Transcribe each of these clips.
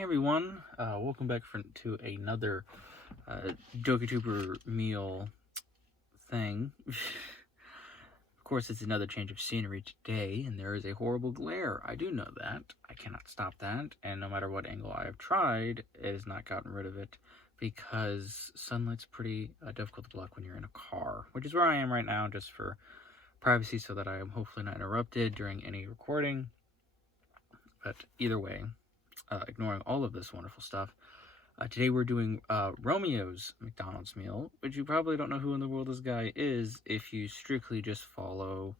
Hey everyone, welcome back to another Dokituber meal thing. Of course, it's another change of scenery today, and there is a horrible glare. I do know that. I cannot stop that, and no matter what angle I have tried, it has not gotten rid of it, because sunlight's pretty difficult to block when you're in a car, which is where I am right now, just for privacy, so that I am hopefully not interrupted during any recording. But either way, ignoring all of this wonderful stuff, today we're doing R0me0’s McDonald's meal, which you probably don't know who in the world this guy is if you strictly just follow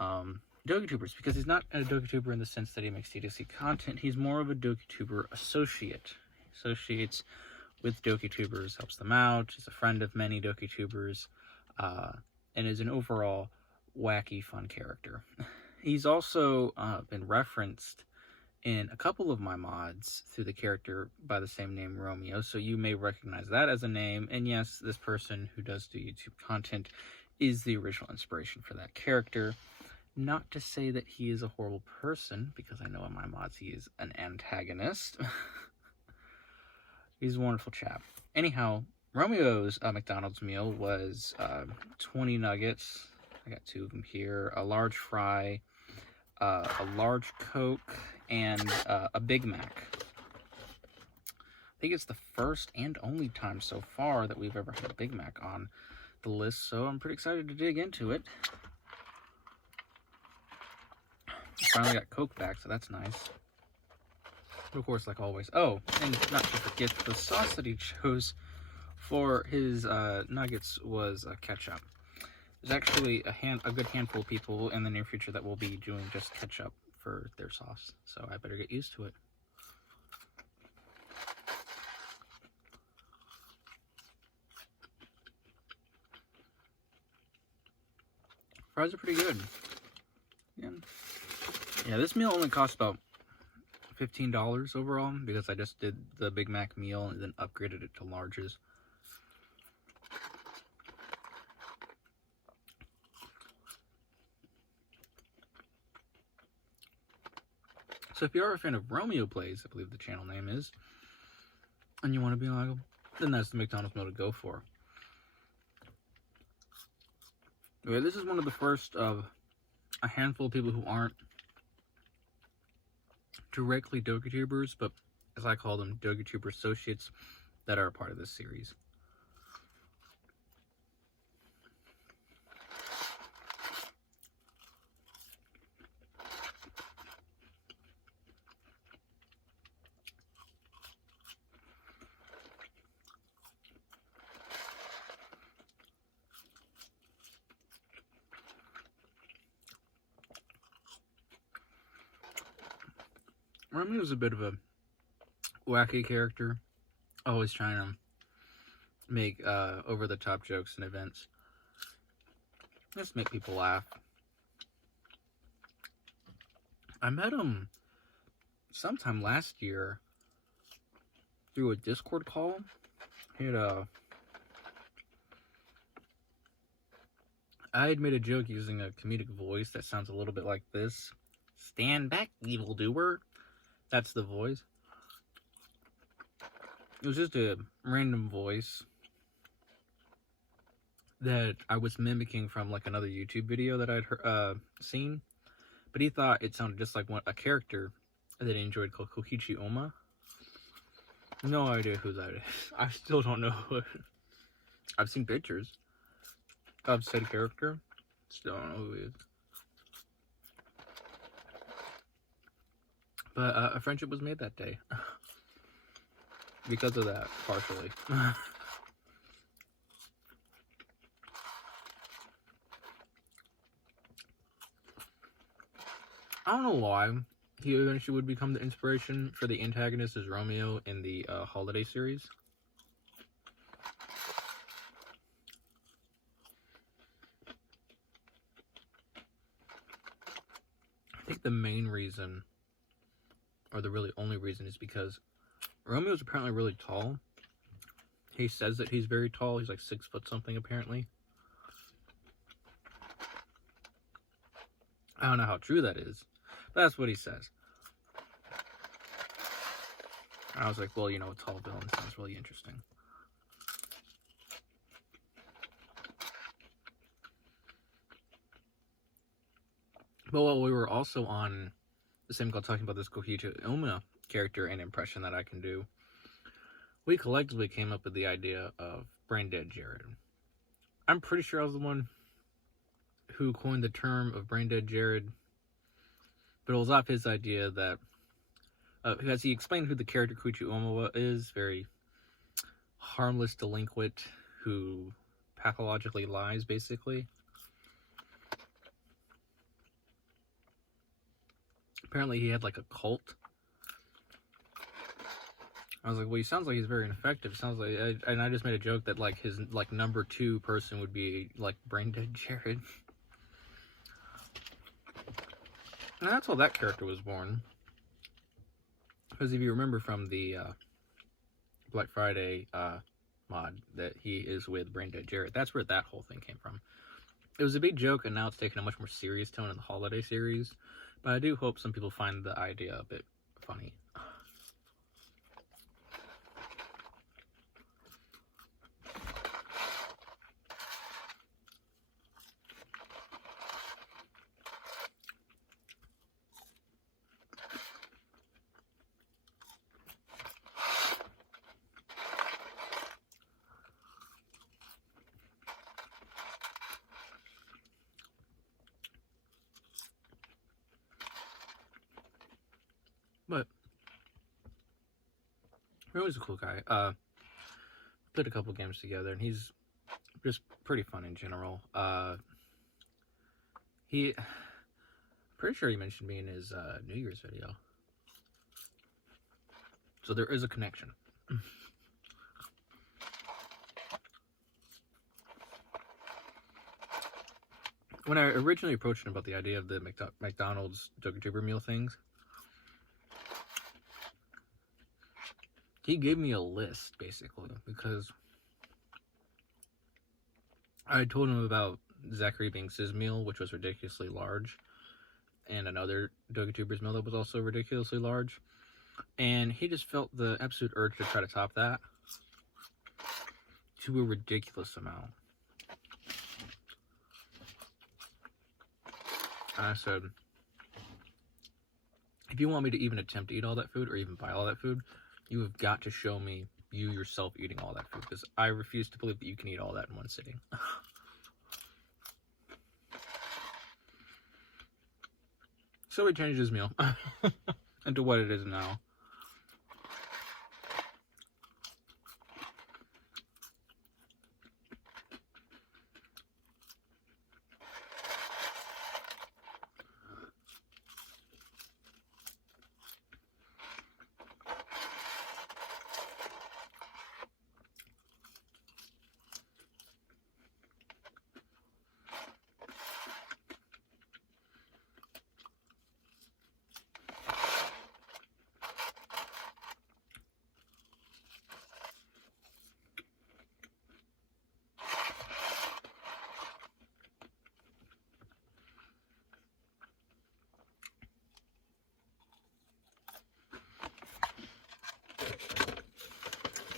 Dokitubers, because he's not a Dokituber in the sense that he makes D2C content. He's more of a Dokituber associate. He associates with Dokitubers, helps them out, is a friend of many Dokitubers, and is an overall wacky, fun character. He's also been referenced in a couple of my mods through the character by the same name, R0me0’s, so you may recognize that as a name. And yes, this person who does do YouTube content is the original inspiration for that character. Not to say that he is a horrible person, because I know in my mods he is an antagonist. He's a wonderful chap. Anyhow, R0me0’s McDonald's meal was 20 nuggets. I got 2 of them here, a large fry, a large Coke, and a Big Mac. I think it's the first and only time so far that we've ever had a Big Mac on the list, so I'm pretty excited to dig into it. Finally got Coke back, so that's nice. But of course, like always. Oh, and not to forget, the sauce that he chose for his nuggets was ketchup. There's actually a good handful of people in the near future that will be doing just ketchup for their sauce, so I better get used to it. Fries are pretty good. Yeah, this meal only cost about $15 overall, because I just did the Big Mac meal and then upgraded it to larges. So if you are a fan of R0me0’ Plays, I believe the channel name is, and you want to be like, then that's the McDonald's meal to go for. Okay, this is one of the first of a handful of people who aren't directly Dokitubers, but as I call them, Dokituber Associates, that are a part of this series. R0me0’ is a bit of a wacky character, always trying to make over-the-top jokes and events. Just make people laugh. I met him sometime last year through a Discord call. He had I had made a joke using a comedic voice that sounds a little bit like this. "Stand back, evildoer." That's the voice. It was just a random voice that I was mimicking from like another YouTube video that I'd seen. But he thought it sounded just like a character that he enjoyed called Kokichi Oma. No idea who that is. I still don't know who. I've seen pictures of said character. Still don't know who he is. But a friendship was made that day. Because of that, partially. I don't know why he eventually would become the inspiration for the antagonist as R0me0’ in the holiday series. I think the main reason, or the really only reason, is because R0me0’ is apparently really tall. He says that he's very tall. He's like 6 foot something, apparently. I don't know how true that is, but that's what he says. I was like, well, you know, a tall villain sounds really interesting. But while we were also on the same call talking about this Dokituber character and impression that I can do, we collectively came up with the idea of Brain Dead Jared. I'm pretty sure I was the one who coined the term of Brain Dead Jared, but it was off his idea that, because he explained who the character Dokituber is, very harmless delinquent who pathologically lies, basically. Apparently he had like a cult. I was like, well, he sounds like he's very ineffective. Sounds like, and I just made a joke that like his like number 2 person would be like Brain Dead Jared. And that's how that character was born. Because if you remember from the Black Friday mod that he is with Brain Dead Jared, that's where that whole thing came from. It was a big joke, and now it's taken a much more serious tone in the holiday series. But I do hope some people find the idea a bit funny. But Rome's a cool guy. Played a couple games together, and he's just pretty fun in general. Pretty sure he mentioned me in his New Year's video. So there is a connection. When I originally approached him about the idea of the McDonald's Dokituber meal things, he gave me a list, basically, because I told him about R0me's meal, which was ridiculously large, and another Dokituber's meal that was also ridiculously large, and he just felt the absolute urge to try to top that to a ridiculous amount. And I said, if you want me to even attempt to eat all that food, or even buy all that food, you have got to show me you yourself eating all that food, because I refuse to believe that you can eat all that in one sitting. So he changed his meal into what it is now.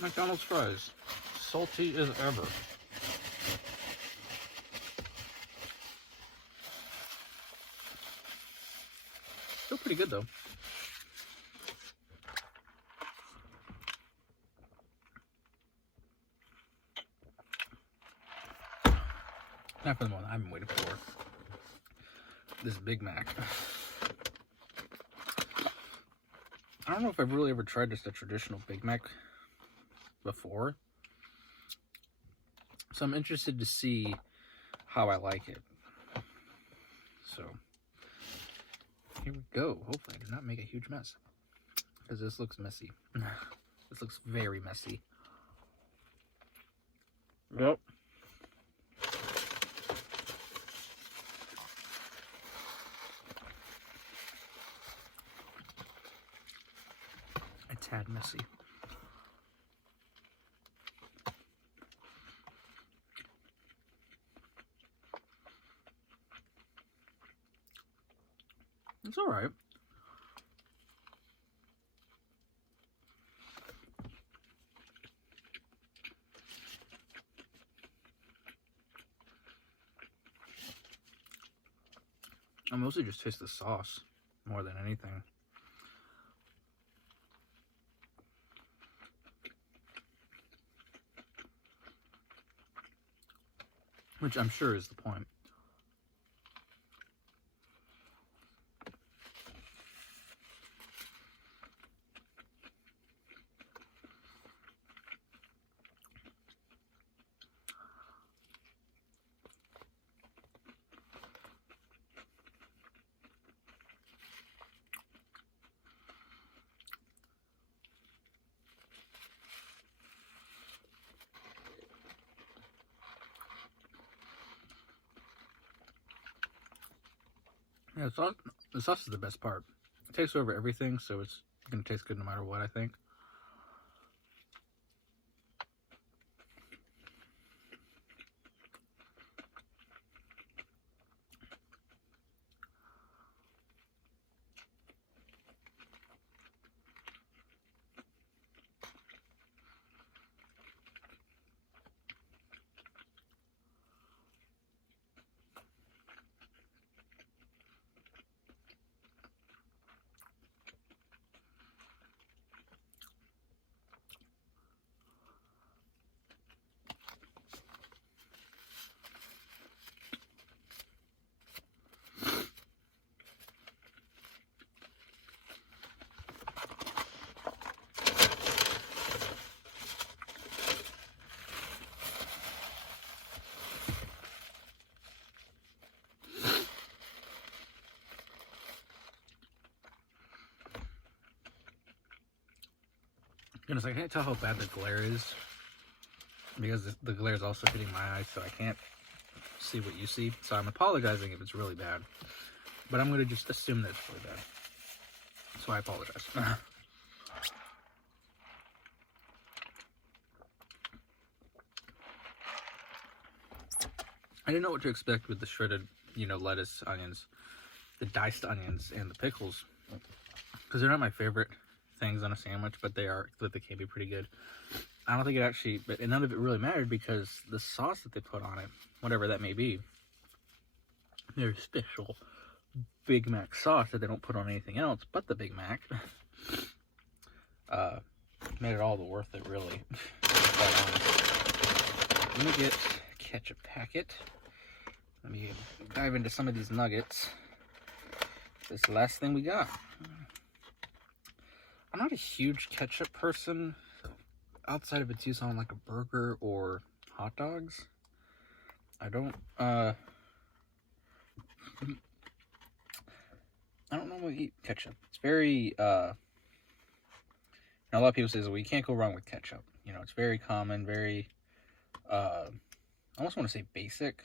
McDonald's fries, salty as ever. Still pretty good though. Not for the one I've been waiting for. This Big Mac. I don't know if I've really ever tried just a traditional Big Mac before, so I'm interested to see how I like it. So here we go. Hopefully I do not make a huge mess, because this looks messy. This looks very messy. Yep. A tad messy. It's all right. I mostly just taste the sauce more than anything. Which I'm sure is the point. Yeah, the sauce is the best part. It takes over everything, so it's going to taste good no matter what, I think. Goodness, I can't tell how bad the glare is because the glare is also hitting my eyes, so I can't see what you see. So I'm apologizing if it's really bad, but I'm going to just assume that it's really bad. So I apologize. I didn't know what to expect with the shredded, lettuce, onions, the diced onions, and the pickles, because they're not my favorite things on a sandwich, but they can be pretty good. I don't think it actually, but none of it really mattered because the sauce that they put on it, whatever that may be, their special Big Mac sauce that they don't put on anything else but the Big Mac, made it all the worth it, really. Let me get a ketchup packet. Let me dive into some of these nuggets. This is the last thing we got. I'm not a huge ketchup person outside of its use on like a burger or hot dogs. I don't normally eat ketchup. It's very a lot of people say, well, you can't go wrong with ketchup. It's very common, very I almost want to say basic.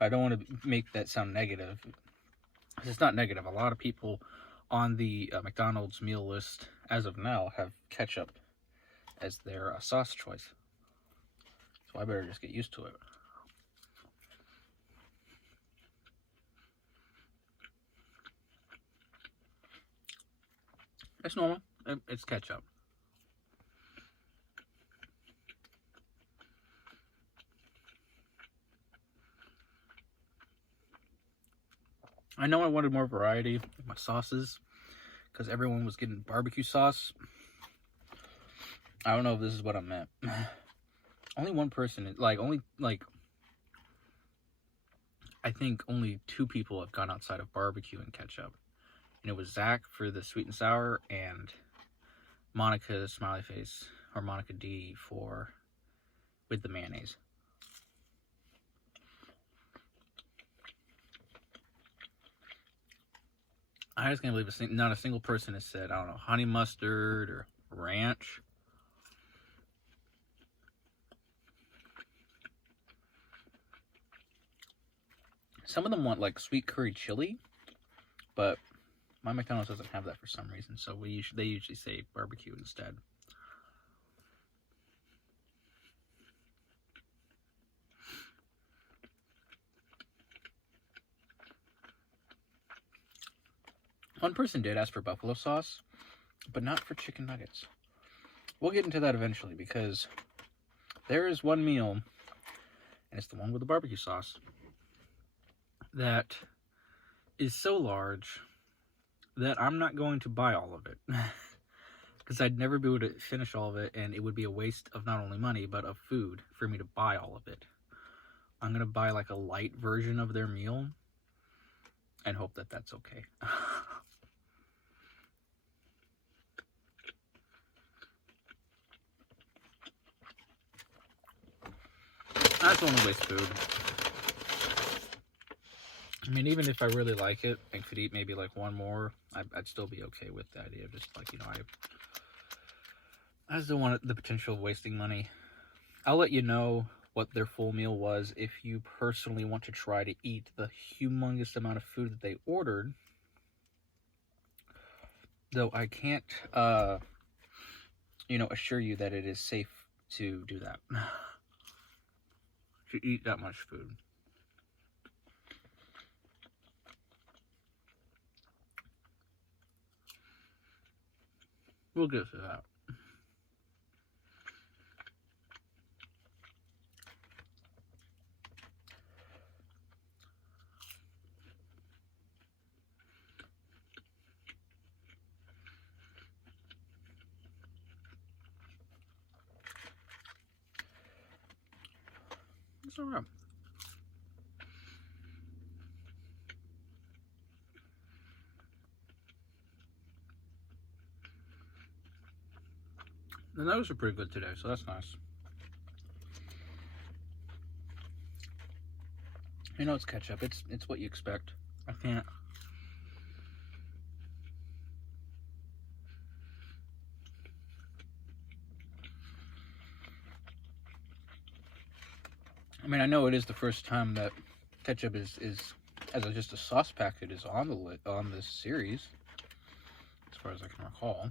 I don't want to make that sound negative. It's not negative. A lot of people on the McDonald's meal list as of now have ketchup as their sauce choice. So I better just get used to it. It's normal. It's ketchup. I know I wanted more variety in my sauces because everyone was getting barbecue sauce. I don't know if this is what I meant. Only one person, I think only 2 people have gone outside of barbecue and ketchup. And it was Zach for the sweet and sour and Monica Smiley Face, or Monica D with the mayonnaise. I just can't believe not a single person has said, I don't know, honey mustard or ranch. Some of them want like sweet curry chili, but my McDonald's doesn't have that for some reason, so they usually say barbecue instead. One person did ask for buffalo sauce, but not for chicken nuggets. We'll get into that eventually because there is one meal, and it's the one with the barbecue sauce, that is so large that I'm not going to buy all of it. Because I'd never be able to finish all of it, and it would be a waste of not only money, but of food for me to buy all of it. I'm going to buy like a light version of their meal and hope that that's okay. I just want to waste food. I mean, even if I really like it and could eat maybe like one more, I'd still be okay with the idea of just like, you know, I just don't want the potential of wasting money. I'll let you know what their full meal was if you personally want to try to eat the humongous amount of food that they ordered. Though I can't, you know, assure you that it is safe to do that. To eat that much food. We'll get to that. It's all right. The nugs are pretty good today, so that's nice. You know, it's ketchup. It's what you expect. I can't. I mean, I know it is the first time that ketchup is as just a sauce packet is on this series, as far as I can recall.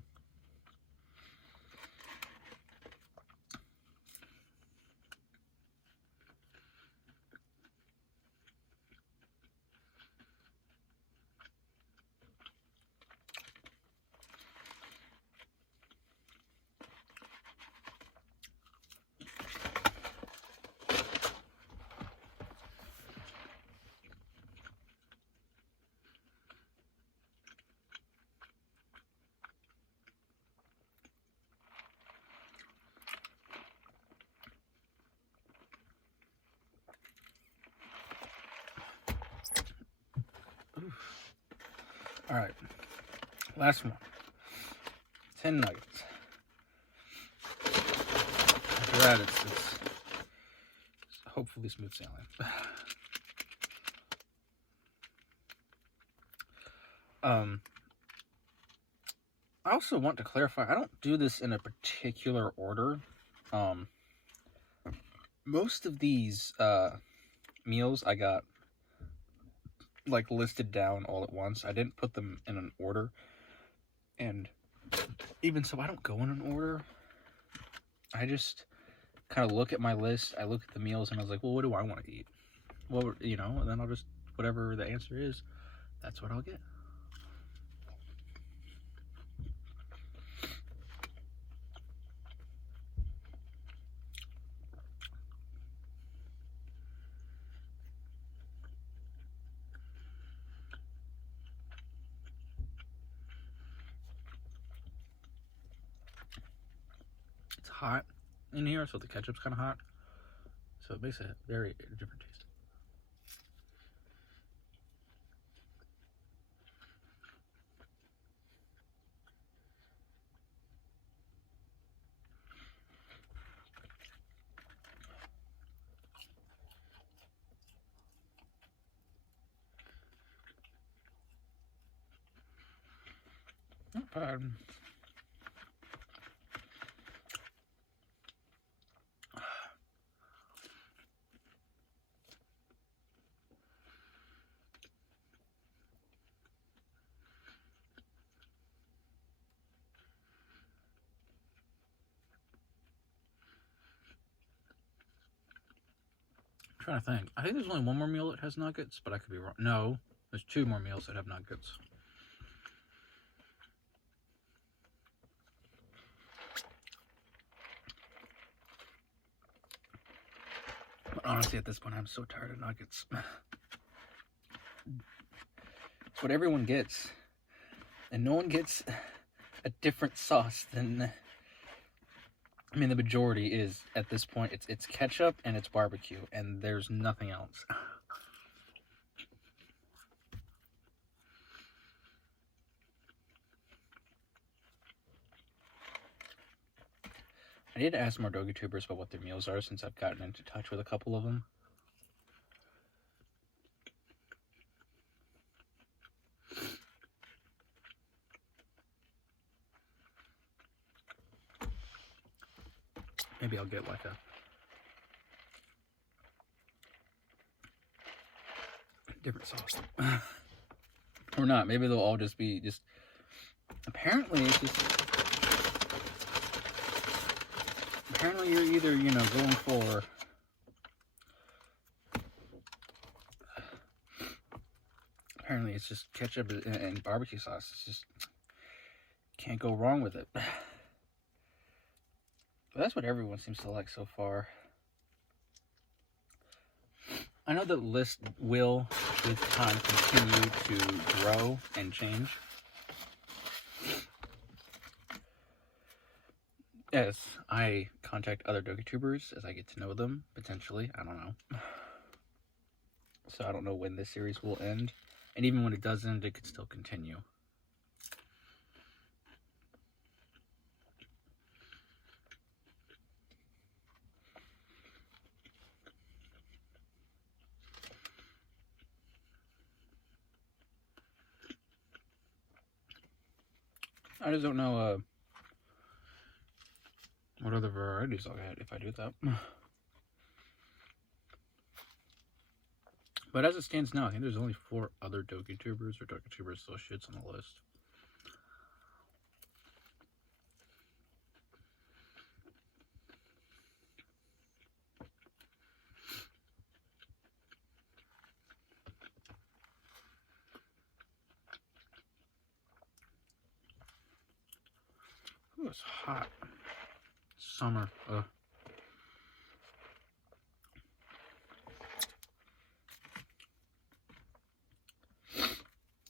All right, last one. 10 nuggets. After that, it's hopefully smooth sailing. I also want to clarify, I don't do this in a particular order. Most of these meals I got like listed down all at once. I didn't put them in an order, and even so, I don't go in an order. I just kind of look at my list, I look at the meals, and I was like, well, what do I want to eat? Well, you know, and then I'll just, whatever the answer is, that's what I'll get. It's hot in here, so the ketchup's kind of hot, so it makes a very different taste. Not bad. I'm trying to think. I think there's only one more meal that has nuggets, but I could be wrong. No, there's 2 more meals that have nuggets. But honestly, at this point, I'm so tired of nuggets. what everyone gets. And no one gets a different sauce than... I mean, the majority is, at this point, it's ketchup and it's barbecue, and there's nothing else. I need to ask more Dokitubers about what their meals are, since I've gotten into touch with a couple of them. Maybe I'll get like a different sauce. Or not. Maybe they'll all just be apparently it's just... Apparently you're either, you know, going for... Apparently it's just ketchup and barbecue sauce. It's just... Can't go wrong with it. But that's what everyone seems to like so far. I know the list will, with time, continue to grow and change. As I contact other Dokitubers, as I get to know them, potentially. I don't know. So I don't know when this series will end. And even when it does end, it could still continue. I just don't know what other varieties I'll get if I do that. But as it stands now, I think there's only 4 other Dokitubers or Dokituber Associates on the list. Ooh, it's hot. Summer.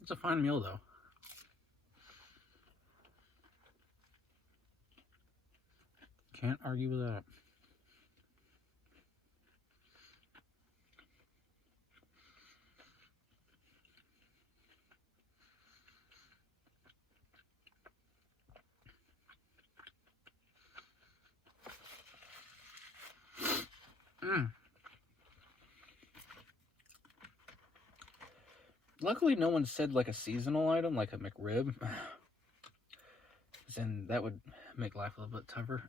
It's a fine meal, though. Can't argue with that. Luckily, no one said like a seasonal item, like a McRib. Then that would make life a little bit tougher.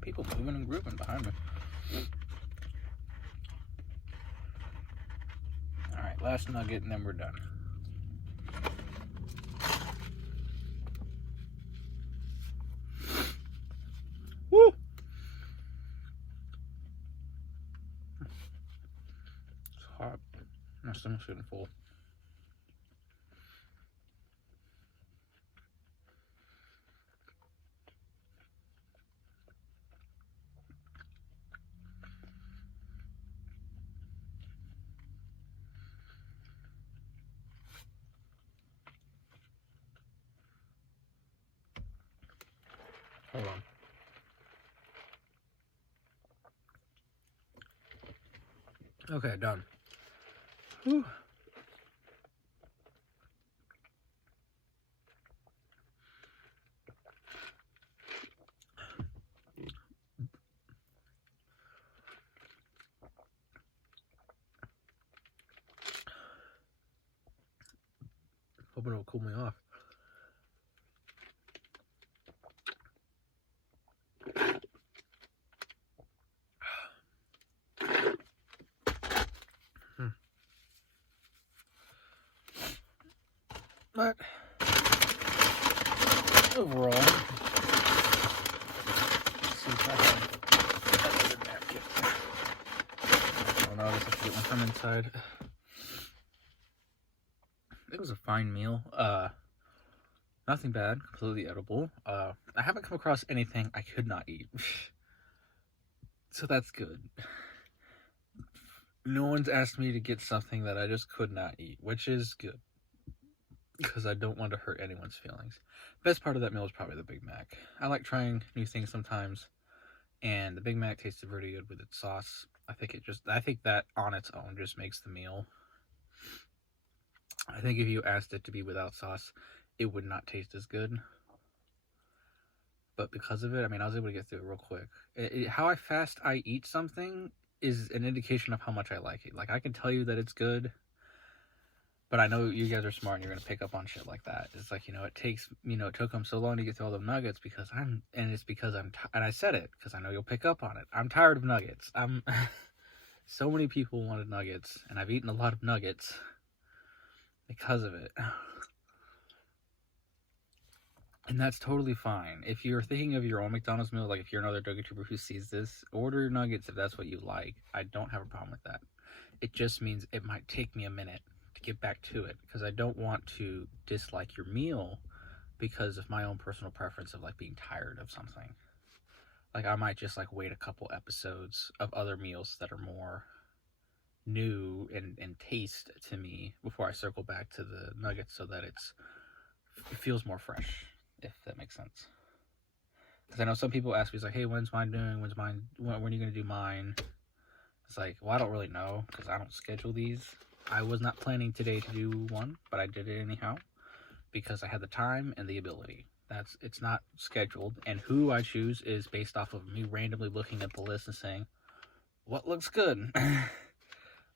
People moving and grooving behind me. Alright, last nugget and then we're done. Woo! It's hot. My stomach's getting full. Hold on. Okay, done. Whew. hoping it'll cool me off. But overall, let's see if I can another napkin. Oh no, I just have to get one from inside. It was a fine meal. Nothing bad, completely edible. I haven't come across anything I could not eat. So that's good. No one's asked me to get something that I just could not eat, which is good. Because I don't want to hurt anyone's feelings. Best part of that meal is probably the Big Mac. I like trying new things sometimes, and the Big Mac tasted pretty good with its sauce. I think that on its own just makes the meal. I think if you asked it to be without sauce, it would not taste as good. But because of it, I mean, I was able to get through it real quick. How fast I eat something is an indication of how much I like it. Like, I can tell you that it's good, but I know you guys are smart and you're going to pick up on shit like that. It's like, it took them so long to get through all the nuggets and I said it because I know you'll pick up on it. I'm tired of nuggets. So many people wanted nuggets, and I've eaten a lot of nuggets because of it. And that's totally fine. If you're thinking of your own McDonald's meal, like if you're another Dokituber who sees this, order nuggets if that's what you like. I don't have a problem with that. It just means it might take me a minute to get back to it, because I don't want to dislike your meal because of my own personal preference of like being tired of something. Like, I might just like wait a couple episodes of other meals that are more new and taste to me before I circle back to the nuggets, so that it feels more fresh, if that makes sense. Because I know some people ask me, it's like, hey, when's mine doing? When are you going to do mine? It's like, well, I don't really know, because I don't schedule these. I was not planning today to do one, but I did it anyhow, because I had the time and the ability. It's not scheduled, and who I choose is based off of me randomly looking at the list and saying, what looks good?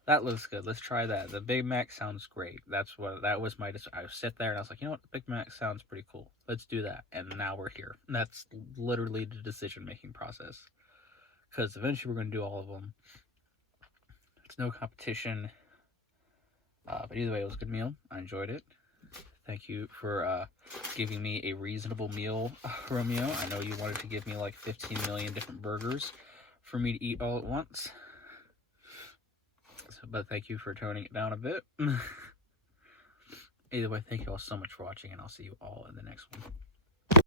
That looks good. Let's try that. The Big Mac sounds great. That was my decision. I sit there and I was like, you know what? The Big Mac sounds pretty cool. Let's do that. And now we're here. And that's literally the decision-making process. Because eventually we're going to do all of them. It's no competition. But either way, it was a good meal. I enjoyed it. Thank you for giving me a reasonable meal, Romeo. I know you wanted to give me like 15 million different burgers for me to eat all at once. But thank you for toning it down a bit. Either way, thank you all so much for watching, and I'll see you all in the next one.